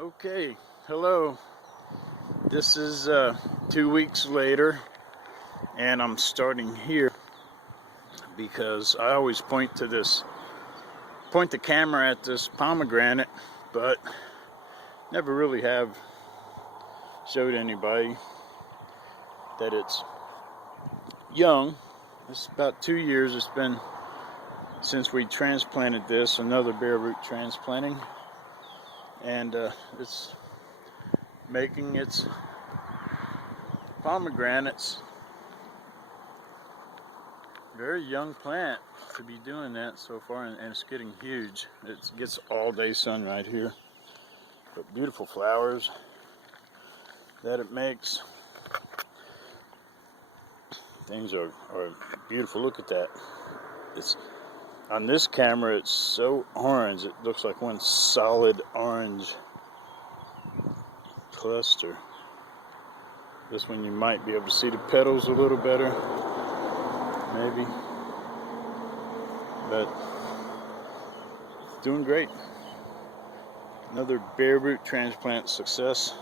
Okay, hello. This is 2 weeks later, and I'm starting here because I always point the camera at this pomegranate, but never really have showed anybody that it's young. It's about 2 years it's been since we transplanted this, another bare root transplanting, and it's making its pomegranates. Very young plant to be doing that so far, and it's getting huge. It gets all day sun right here, but beautiful flowers that it makes. Things are beautiful. Look at that. It's on this camera, it's so orange, it looks like one solid orange cluster. This one you might be able to see the petals a little better, maybe, but doing great. Another bare root transplant success.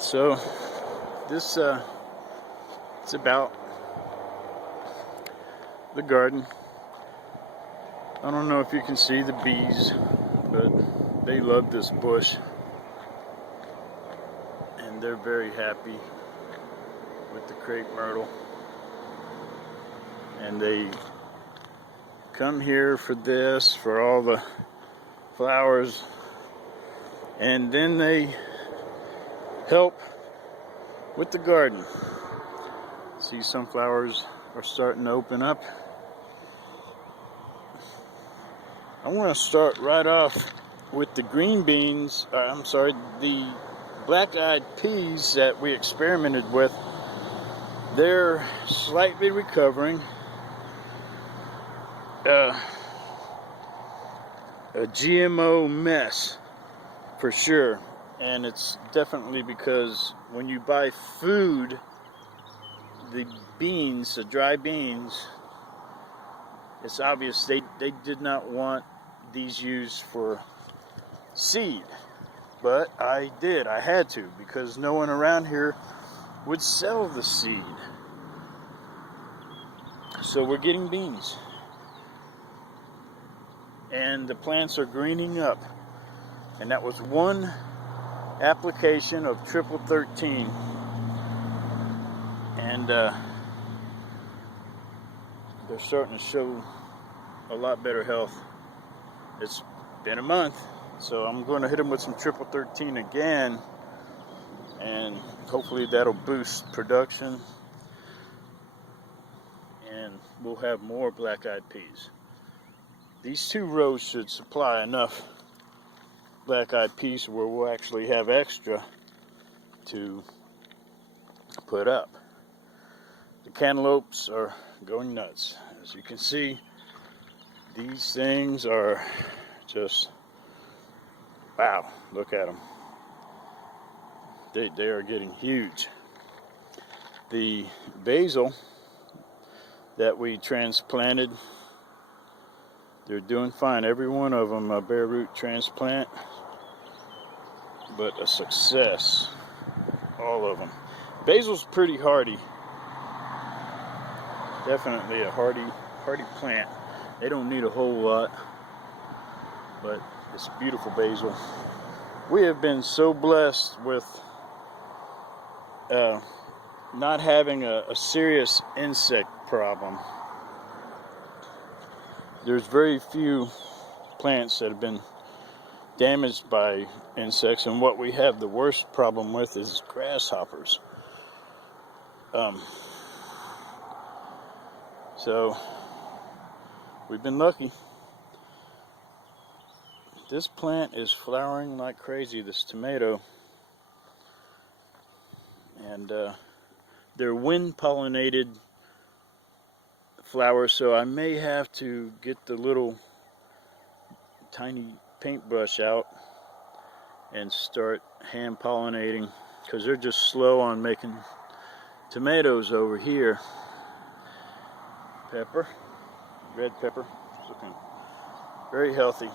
So this it's about the garden. I don't know if you can see the bees, but they love this bush, and they're very happy with the crepe myrtle, and they come here for this, for all the flowers, and then they help with the garden. See, some flowers are starting to open up. I want to start right off with the green beans, the black-eyed peas that we experimented with. They're slightly recovering. A GMO mess for sure, and it's definitely because when you buy food, the beans, the dry beans, it's obvious they did not want these used for seed, but I had to, because no one around here would sell the seed. So we're getting beans, and the plants are greening up, and that was one application of triple 13, and they're starting to show a lot better health. It's been a month, so I'm going to hit them with some triple 13 again, and hopefully that'll boost production, and we'll have more black-eyed peas. These 2 rows should supply enough black-eyed peas where we'll actually have extra to put up. The cantaloupes are going nuts. As you can see, these things are just, wow, look at them. They are getting huge. The basil that we transplanted, they're doing fine. Every one of them a bare root transplant, but a success, all of them. Basil's pretty hardy. Definitely a hardy plant. They don't need a whole lot, but it's beautiful basil. We have been so blessed with not having a serious insect problem. There's very few plants that have been damaged by insects, and what we have the worst problem with is grasshoppers. So we've been lucky. This plant is flowering like crazy, this tomato, and they're wind pollinated flowers, so I may have to get the little tiny paintbrush out and start hand pollinating, because they're just slow on making tomatoes over here. Pepper, red pepper, looking very healthy.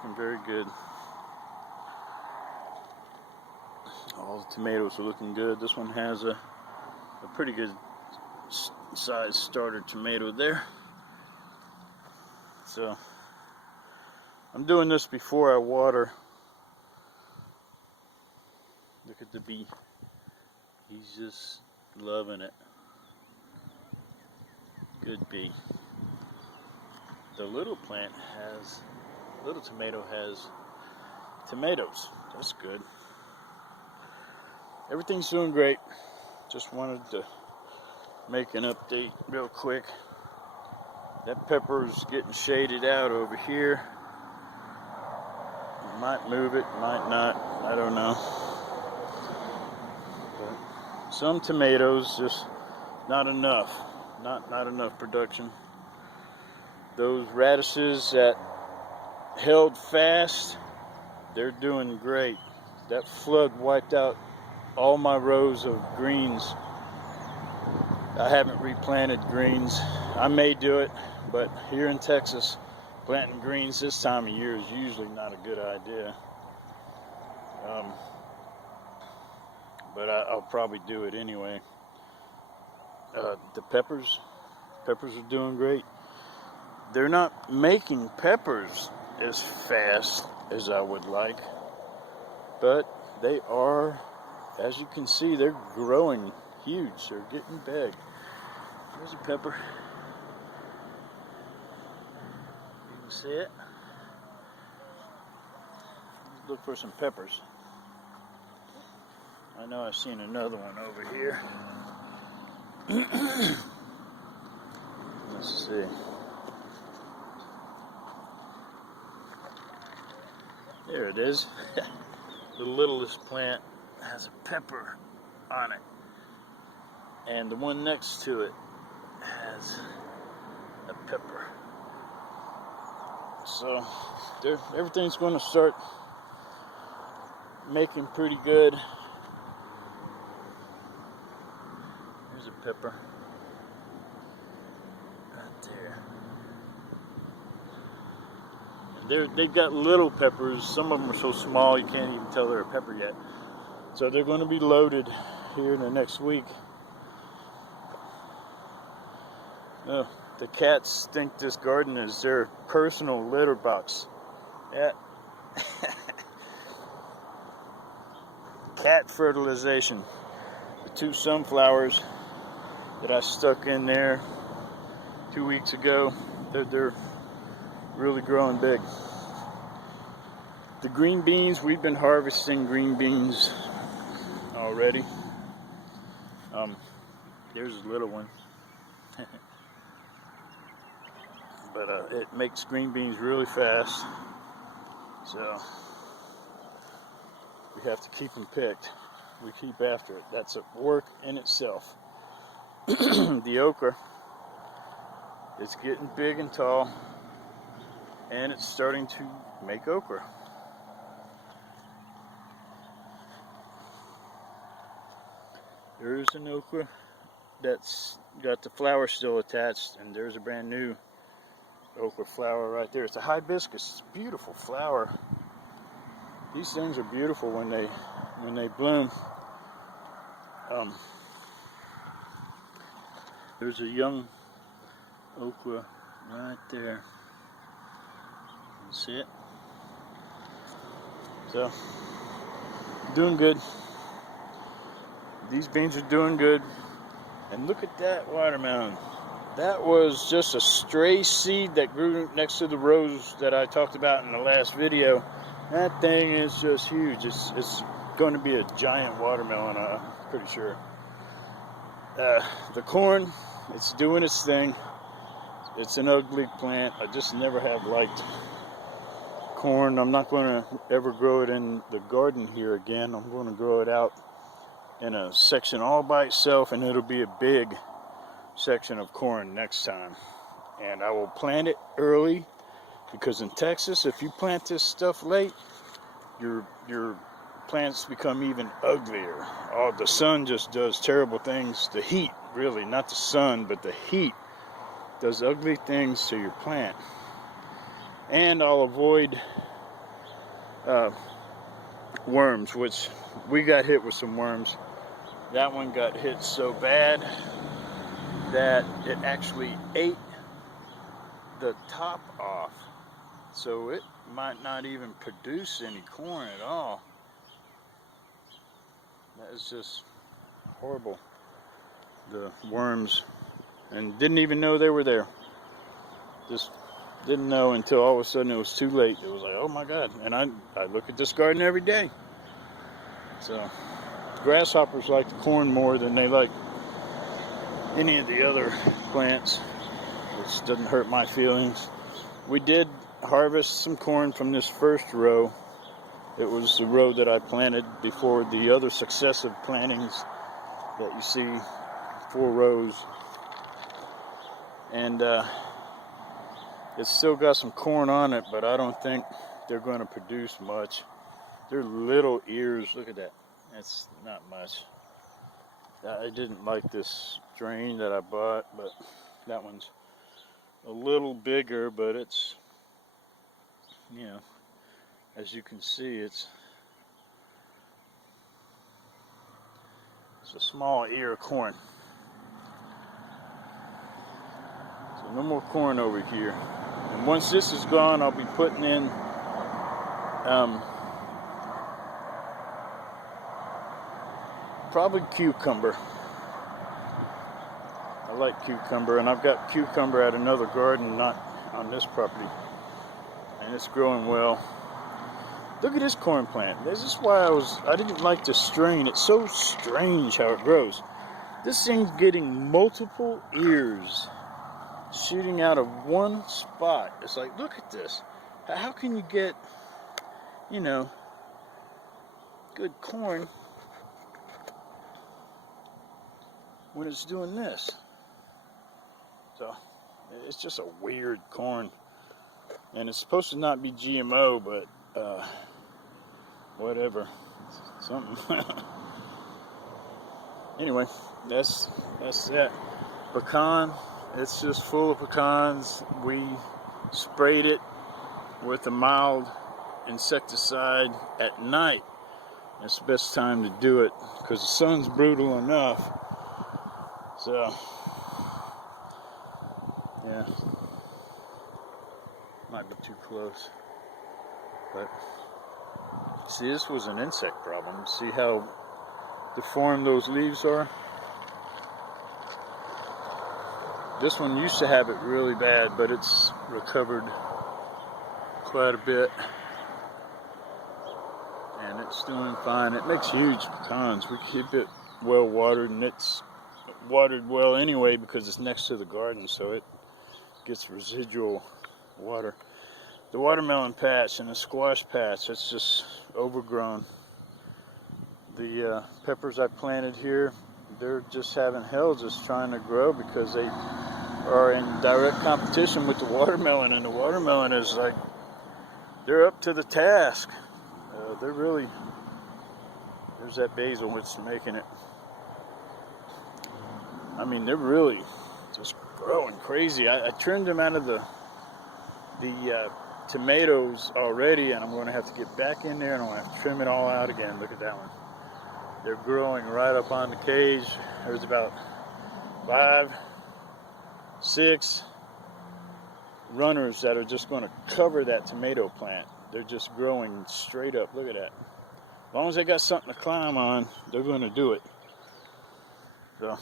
The looking very good. All the tomatoes are looking good. This one has a pretty good size starter tomato there. So I'm doing this before I water. Look at the bee. He's just loving it. Good bee. The little tomato has tomatoes. That's good. Everything's doing great. Just wanted to make an update real quick. That pepper's getting shaded out over here. Might move it, might not. I don't know. But some tomatoes, just not enough. Not enough production. Those radishes that held fast, they're doing great. That flood wiped out all my rows of greens. I haven't replanted greens. I may do it, but here in Texas, planting greens this time of year is usually not a good idea. But I'll probably do it anyway. The peppers are doing great. They're not making peppers as fast as I would like, but they are, as you can see, they're growing huge. They're getting big. There's a pepper. You can see it. Let's look for some peppers. I know I've seen another one over here. Let's see. There it is. The littlest plant has a pepper on it, and the one next to it has a pepper. So everything's going to start making pretty good. Here's a pepper right there. And they've got little peppers. Some of them are so small you can't even tell they're a pepper yet. So they're going to be loaded here in the next week. Oh, the cats think this garden is their personal litter box. Yeah. Cat fertilization. The 2 sunflowers that I stuck in there 2 weeks ago, they're really growing big. The green beans, we've been harvesting green beans already. There's a little one. But it makes green beans really fast, so we have to keep them picked. We keep after it. That's a work in itself. The okra, it's getting big and tall, and it's starting to make okra. There's an okra that's got the flower still attached, and there's a brand new okra flower right there. It's a hibiscus. It's a beautiful flower. These things are beautiful when they bloom. There's a young okra right there. You see it? So, doing good. These beans are doing good. And look at that watermelon. That was just a stray seed that grew next to the rows that I talked about in the last video. That thing is just huge. It's going to be a giant watermelon, I'm pretty sure. The corn, it's doing its thing. It's an ugly plant. I just never have liked corn. I'm not going to ever grow it in the garden here again. I'm going to grow it out in a section all by itself, and it'll be a big section of corn next time. And I will plant it early, because in Texas, if you plant this stuff late, your plants become even uglier. Oh, the sun just does terrible things. The heat, really, not the sun, but the heat does ugly things to your plant. And I'll avoid worms, which we got hit with some worms. That one got hit so bad that it actually ate the top off, so it might not even produce any corn at all. That is just horrible. The worms, and didn't even know they were there. Just didn't know until all of a sudden it was too late. It was like, oh my God. And I look at this garden every day. So grasshoppers like the corn more than they like any of the other plants, which doesn't hurt my feelings. We did harvest some corn from this first row. It was the row that I planted before the other successive plantings that you see, 4 rows. And it's still got some corn on it, but I don't think they're going to produce much. They're little ears. Look at that. That's not much. I didn't like this strain that I bought, but that one's a little bigger, but it's, you know, as you can see, it's a small ear of corn. So no more corn over here. And once this is gone, I'll be putting in probably cucumber. I like cucumber, and I've got cucumber at another garden, not on this property, and it's growing well. Look at this corn plant. This is why I didn't like the strain. It's so strange how it grows. This thing's getting multiple ears shooting out of one spot. It's like, look at this. How can you get, you know, good corn when it's doing this? So it's just a weird corn, and it's supposed to not be GMO, but whatever, something. Anyway, that's that. Pecan, it's just full of pecans. We sprayed it with a mild insecticide at night. It's the best time to do it because the sun's brutal enough. So yeah, might be too close, but see, this was an insect problem. See how deformed those leaves are? This one used to have it really bad, but it's recovered quite a bit, and it's doing fine. It makes huge pecans. We keep it well watered, and it's watered well anyway because it's next to the garden, so it gets residual water. The watermelon patch and the squash patch, it's just overgrown. The peppers I planted here, they're just having hell just trying to grow because they are in direct competition with the watermelon, and the watermelon is like, they're up to the task. They're really, there's that basil which is making it. I mean, they're really just growing crazy. I trimmed them out of the tomatoes already, and I'm going to have to get back in there and I'm going to have to trim it all out again. Look at that one. They're growing right up on the cage. There's about 5, 6 runners that are just going to cover that tomato plant. They're just growing straight up. Look at that. As long as they got something to climb on, they're going to do it. So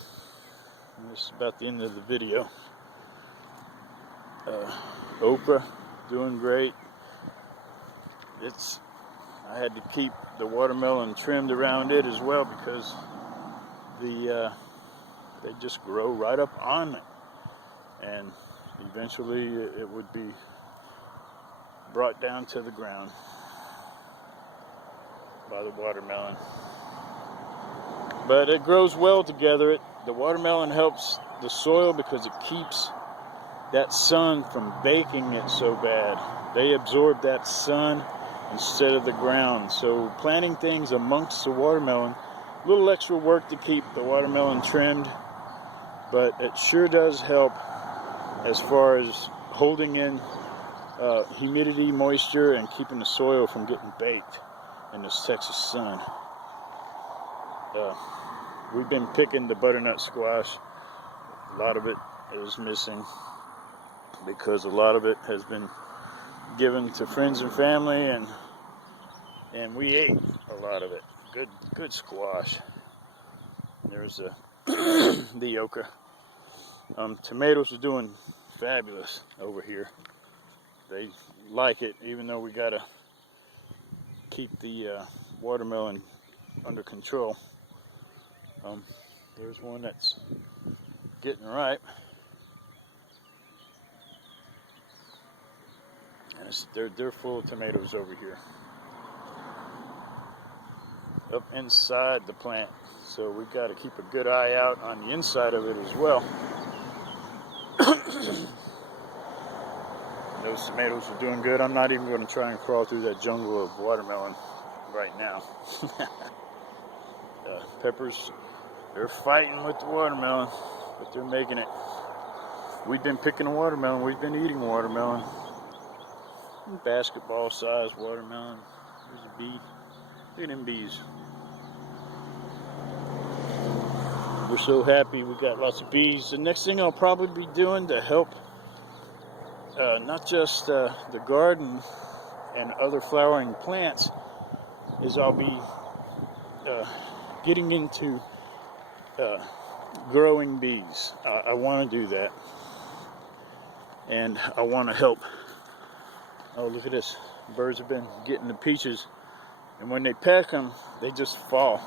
this is about the end of the video. Okra, doing great. I had to keep the watermelon trimmed around it as well because they just grow right up on it, and eventually it would be brought down to the ground by the watermelon. But it grows well together. The watermelon helps the soil because it keeps that sun from baking it so bad. They absorb that sun instead of the ground. So planting things amongst the watermelon, a little extra work to keep the watermelon trimmed, but it sure does help as far as holding in humidity, moisture, and keeping the soil from getting baked in this Texas sun. We've been picking the butternut squash. A lot of it is missing because a lot of it has been given to friends and family, and we ate a lot of it. Good squash. There's the yucca. Tomatoes are doing fabulous over here. They like it, even though we gotta keep the watermelon under control. There's one that's getting ripe. And they're full of tomatoes over here, up inside the plant. So we got to keep a good eye out on the inside of it as well. Those tomatoes are doing good. I'm not even going to try and crawl through that jungle of watermelon right now. Peppers, they're fighting with the watermelon, but they're making it. We've been picking a watermelon. We've been eating watermelon. Basketball size watermelon. There's a bee. Look at them bees. We're so happy we got lots of bees. The next thing I'll probably be doing to help not just the garden and other flowering plants is I'll be getting into growing bees. I want to do that, and I want to help. Oh, look at this. Birds have been getting the peaches, and when they peck them, they just fall.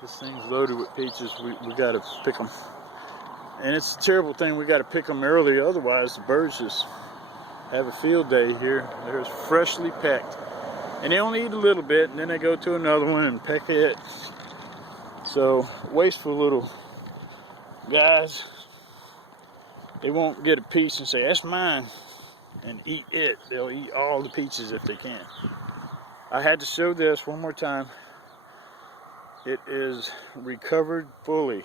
This thing's loaded with peaches. We got to pick them. And it's a terrible thing. We got to pick them early, otherwise the birds just have a field day here. They're freshly pecked. And they only eat a little bit, and then they go to another one and peck it. So, wasteful little guys. They won't get a piece and say, that's mine, and eat it. They'll eat all the peaches if they can. I had to show this one more time. It is recovered fully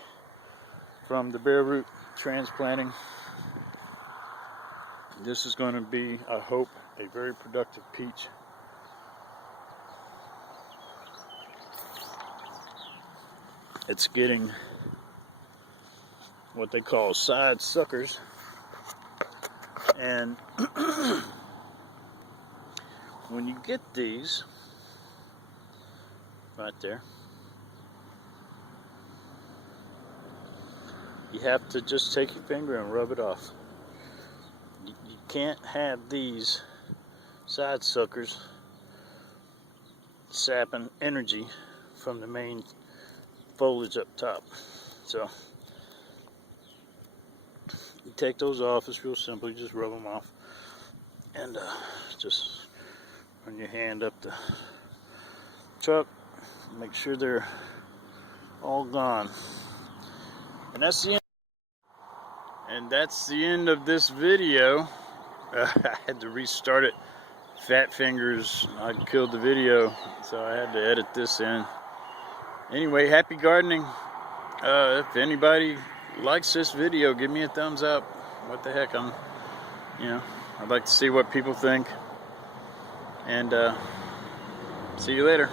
from the bare root transplanting. This is going to be, I hope, a very productive peach. It's getting what they call side suckers, and when you get these right there, you have to just take your finger and rub it off. You can't have these side suckers sapping energy from the main foliage up top. So you take those off. It's real simple. You just rub them off, and just run your hand up the truck, make sure they're all gone. And that's the end. And that's the end of this video. I had to restart it. Fat fingers, I killed the video, so I had to edit this in. Anyway, happy gardening. If anybody likes this video, give me a thumbs up. What the heck, I'd like to see what people think. And see you later.